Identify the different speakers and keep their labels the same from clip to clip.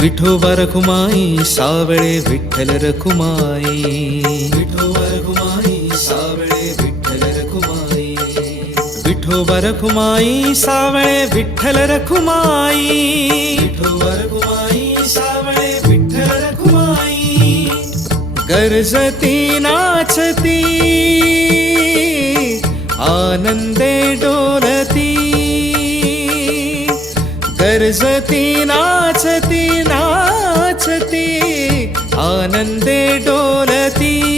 Speaker 1: विठोबा रखुमाई सावळे विठ्ठल रखुमाई. विठोबा रखुमाई सावळे विठ्ठल रखुमाई. विठोबा रखुमाई सावळे विठ्ठल रखुमाई. विठोबा रखुमाई सावळे विठ्ठल रखुमाई. गर्जती नाचती आनंदे डोलती गर्जती नाचती नाचती आनंदे डोलती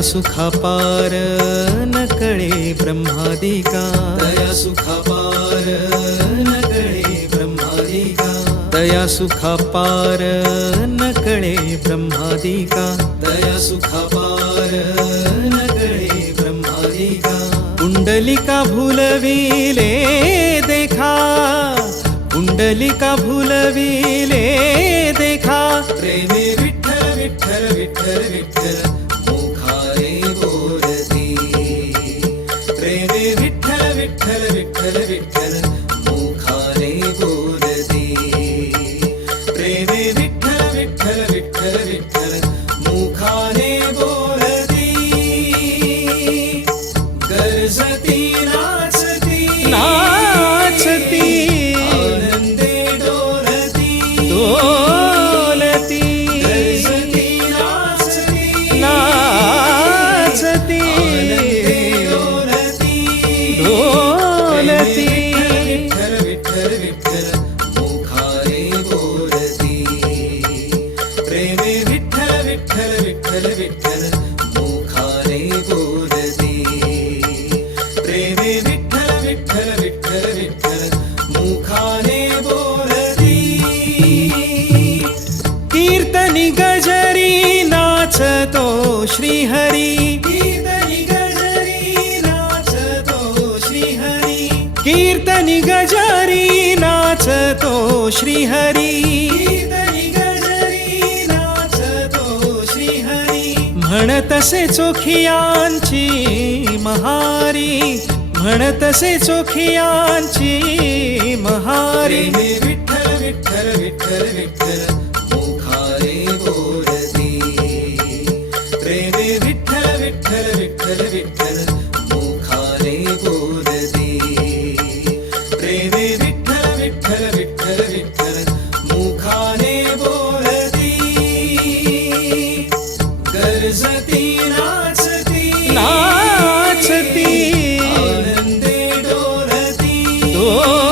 Speaker 1: दया सुखा पार न कळे ब्रह्मादिका। दया सुखा पार न कळे ब्रह्मादिका। दया सुखा पार न कळे ब्रह्मादिका। दया सुखा पार न कळे ब्रह्मादिका। कुंडलिका भूलविले देखा। कुंडलिका भूलविले देखा। प्रेमे विठ्ठल विठ्ठल विठ्ठल विठ्ठल। डोलती नाचती। डोलती विठ्ठल विठ्ठल विठ्ठल मुखारे बोलती। प्रेमे विठ्ठल विठ्ठल विठ्ठल विठ्ठल मुखाने बोलती। प्रेमे विठ्ठल विठ्ठल विठ्ठल विठ्ठल नाचतो श्रीहरी. कीर्तनी गजरी नाचतो श्रीहरी. कीर्तनी गजरी नाचतो श्रीहरी. कीर्तनी गजरी नाचतो श्रीहरी. म्हणतसे चोखियांची महारी. म्हणतसे चोखियांची महारी. विठ्ठल विठ्ठल विठ्ठल विठ्ठल. 和